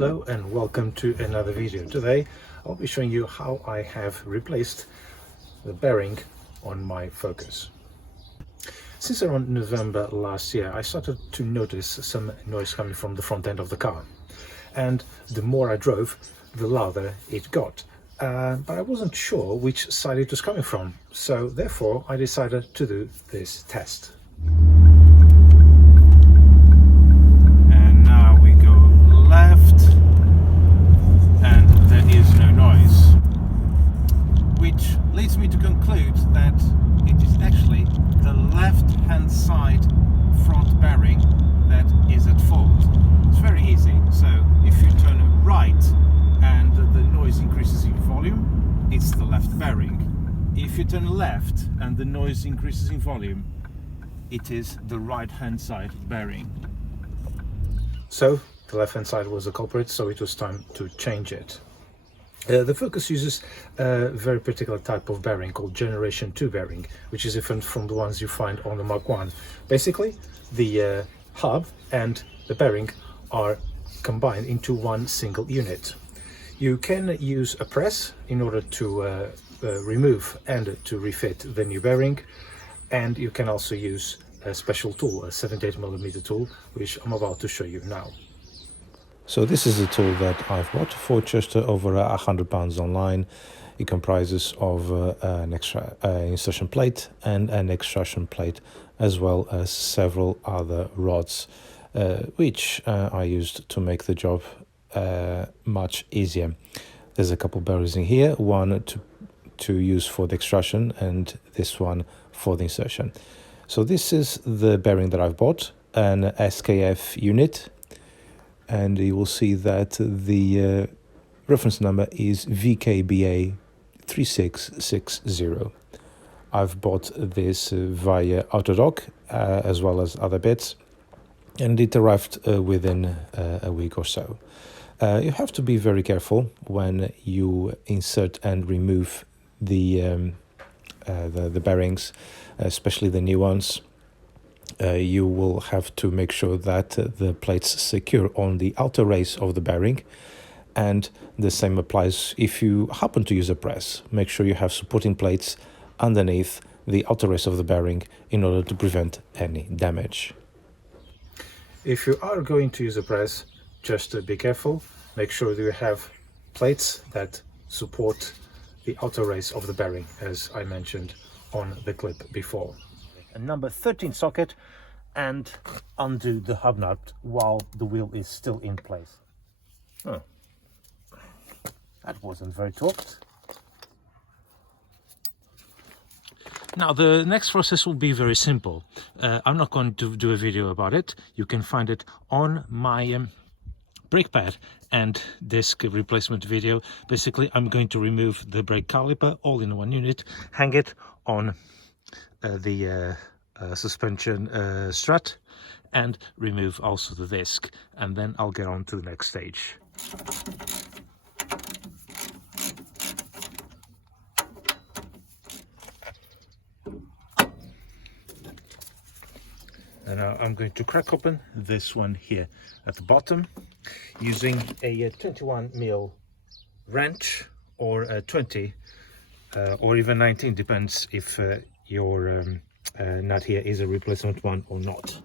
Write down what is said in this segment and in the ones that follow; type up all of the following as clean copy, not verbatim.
Hello and welcome to another video. Today I'll be showing you how I have replaced the bearing on my Focus. Since around November last year I started to notice some noise coming from the front end of the car, and the more I drove the louder it got, but I wasn't sure which side it was coming from, so therefore I decided to do this test. Leads me to conclude that it is actually the left-hand side front bearing that is at fault. It's very easy. So if you turn right and the noise increases in volume, it's the left bearing. If you turn left and the noise increases in volume, it is the right-hand side bearing. So the left-hand side was the culprit, so it was time to change it. The Focus uses a very particular type of bearing called Generation 2 bearing, which is different from the ones you find on the Mark 1. Basically, the hub and the bearing are combined into one single unit. You can use a press in order to remove and to refit the new bearing, and you can also use a special tool, a 78mm tool, which I'm about to show you now. So this is a tool that I've bought for just over £100 online. It comprises of an extra insertion plate and an extraction plate, as well as several other rods, which I used to make the job much easier. There's a couple bearings in here, one to use for the extraction and this one for the insertion. So this is the bearing that I've bought, an SKF unit. And you will see that the reference number is VKBA 3660. I've bought this via Autodoc as well as other bits, and it arrived within a week or so. You have to be very careful when you insert and remove the bearings, especially the new ones. You will have to make sure that the plates secure on the outer race of the bearing, and the same applies if you happen to use a press. Make sure you have supporting plates underneath the outer race of the bearing in order to prevent any damage. If you are going to use a press, just be careful. Make sure that you have plates that support the outer race of the bearing, as I mentioned on the clip before. A number 13 socket, and undo the hub nut while the wheel is still in place. Oh, that wasn't very taut. Now the next process will be very simple. I'm not going to do a video about it. You can find it on my brake pad and disc replacement video. Basically, I'm going to remove the brake caliper all in one unit, hang it on the suspension strut, and remove also the disc, and then I'll get on to the next stage. And now I'm going to crack open this one here at the bottom using a 21mm wrench, or a 20 or even 19, depends if your nut here is a replacement one or not.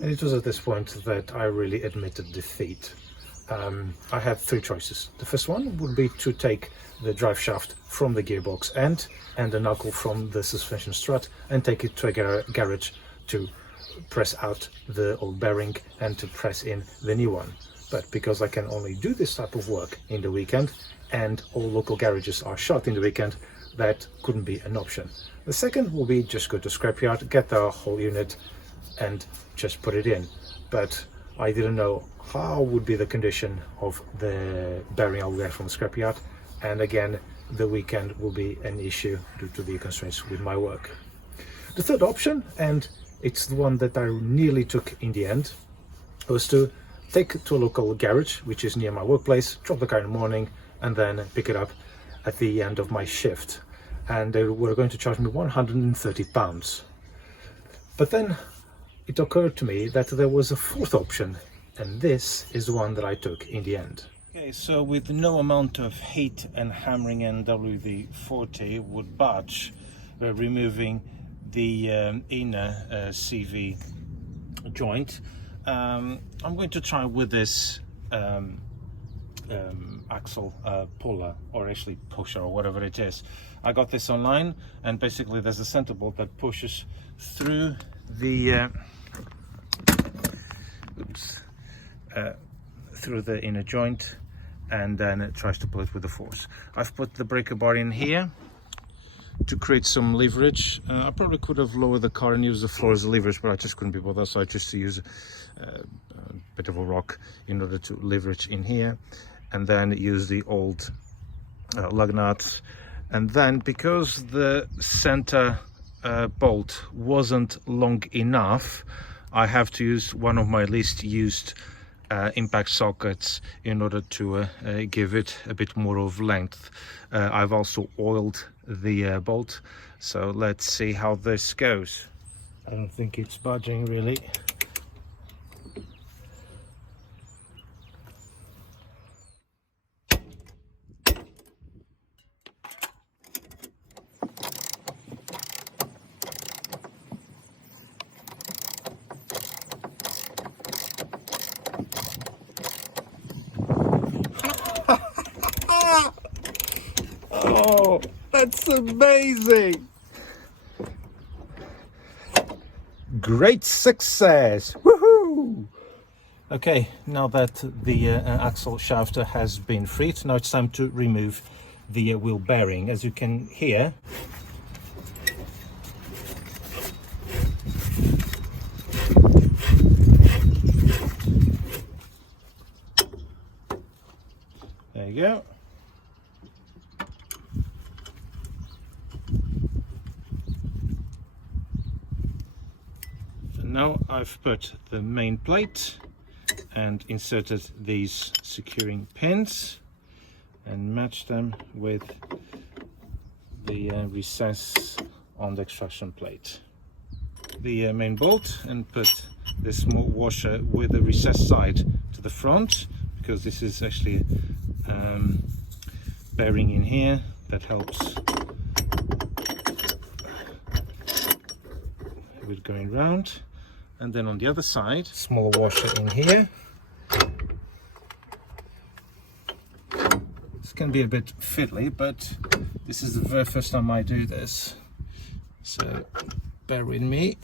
And it was at this point that I really admitted defeat. I had three choices. The first one would be to take the drive shaft from the gearbox end and the knuckle from the suspension strut and take it to a garage to press out the old bearing and to press in the new one. But because I can only do this type of work in the weekend and all local garages are shut in the weekend, that couldn't be an option. The second will be just go to scrapyard, get the whole unit and just put it in. But I didn't know how would be the condition of the bearing I will get from the scrapyard, and again the weekend will be an issue due to the constraints with my work. The third option, and it's the one that I nearly took in the end, was to take it to a local garage which is near my workplace, drop the car in the morning and then pick it up at the end of my shift, and they were going to charge me £130. But then it occurred to me that there was a fourth option, and this is the one that I took in the end. Okay, so with no amount of heat and hammering NWD-40 would budge, we're removing the inner CV joint. I'm going to try with this axle puller, or actually pusher, or whatever it is. I got this online, and basically there's a center bolt that pushes through the through the inner joint, and then it tries to pull it with the force. I've put the breaker bar in here to create some leverage. I probably could have lowered the car and used the floor as a leverage, but I just couldn't be bothered, so I just use a bit of a rock in order to leverage in here, and then use the old lug nuts. And then because the center bolt wasn't long enough, I have to use one of my least used impact sockets in order to give it a bit more of length. I've also oiled the bolt, so let's see how this goes. I don't think it's budging really. Oh, that's amazing! Great success! Woohoo! Okay, now that the axle shaft has been freed, now it's time to remove the wheel bearing. As you can hear, there you go. Now I've put the main plate and inserted these securing pins and matched them with the recess on the extraction plate. The main bolt, and put this small washer with the recessed side to the front, because this is actually bearing in here that helps with going round. And then on the other side, small washer in here. This can be a bit fiddly, but this is the very first time I do this, so bear with me.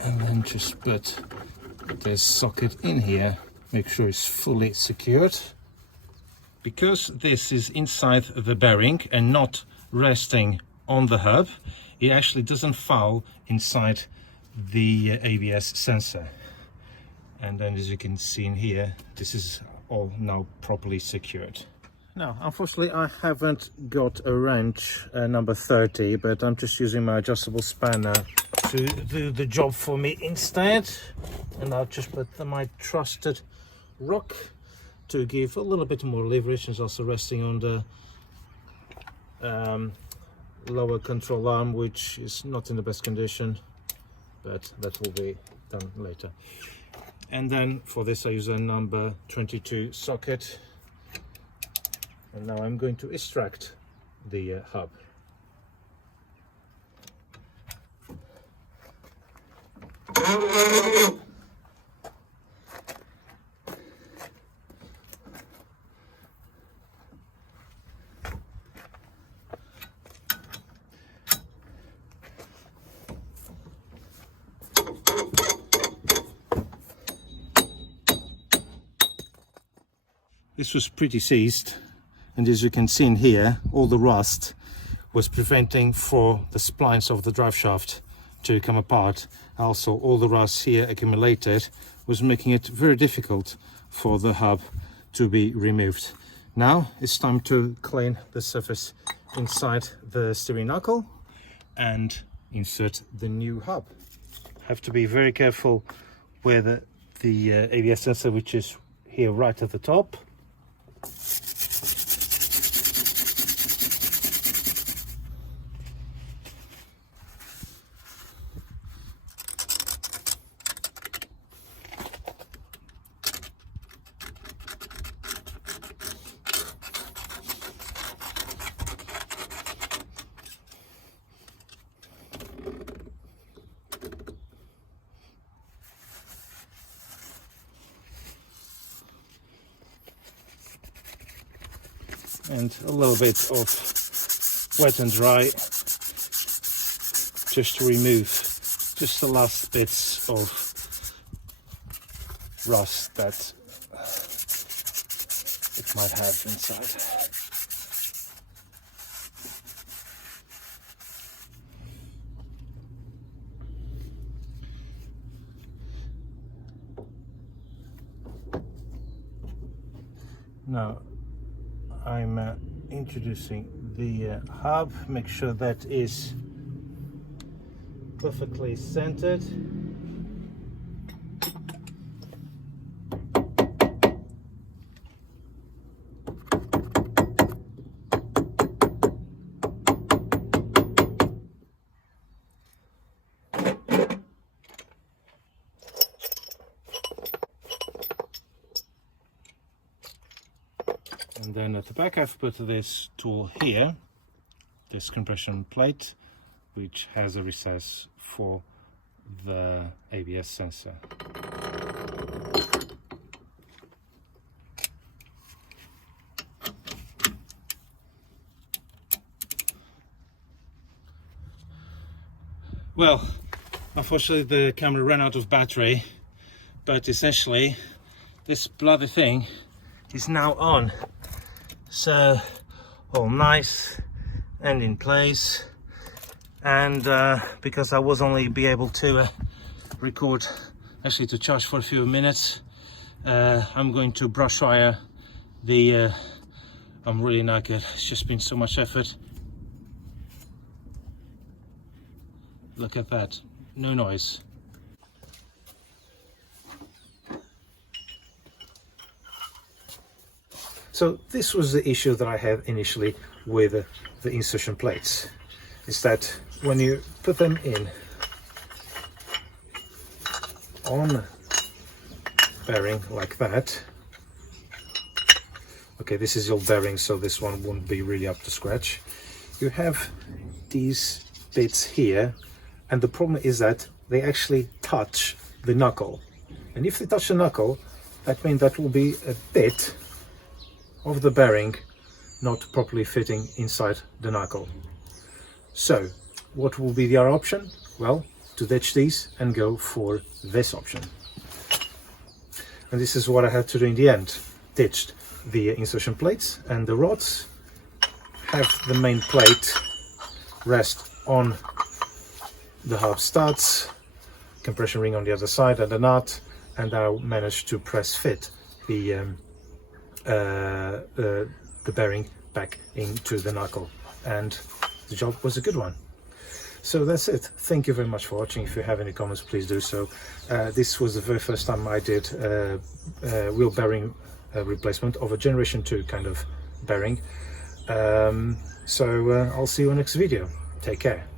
And then just put this socket in here, make sure it's fully secured. Because this is inside the bearing and not resting on the hub, it actually doesn't foul inside the ABS sensor. And then, as you can see in here, this is all now properly secured. Now, unfortunately, I haven't got a wrench number 30, but I'm just using my adjustable spanner to do the job for me instead. And I'll just put my trusted rock to give a little bit more leverage. It's also resting on the lower control arm, which is not in the best condition, but that will be done later. And then for this I use a number 22 socket, and now I'm going to extract the hub. this was pretty seized, and as you can see in here, all the rust was preventing for the splines of the drive shaft to come apart. Also, all the rust here accumulated was making it very difficult for the hub to be removed. Now it's time to clean the surface inside the steering knuckle and insert the new hub. Have to be very careful with the ABS sensor, which is here right at the top. And a little bit of wet and dry, just to remove just the last bits of rust that it might have inside. Now I'm introducing the hub. Make sure that is perfectly centered. And then at the back I've put this tool here, this compression plate, which has a recess for the ABS sensor. Well, unfortunately the camera ran out of battery, but essentially this bloody thing is now on. So all nice and in place, and because I was only be able to record, actually to charge for a few minutes, I'm going to brush wire the I'm really knackered. It's just been so much effort. Look at that, no noise. So this was the issue that I had initially with the insertion plates, is that when you put them in on bearing like that, okay, this is your bearing, so this one won't be really up to scratch. You have these bits here, and the problem is that they actually touch the knuckle, and if they touch the knuckle, that means that will be a bit of the bearing not properly fitting inside the knuckle. So what will be the other option? Well, to ditch these and go for this option. And this is what I had to do in the end. Ditched the insertion plates and the rods, have the main plate rest on the hub studs, compression ring on the other side and the nut, and I managed to press fit the bearing back into the knuckle, and the job was a good one. So that's it. Thank you very much for watching. If you have any comments, please do so. This was the very first time I did wheel bearing replacement of a generation 2 kind of bearing. So I'll see you in the next video. Take care.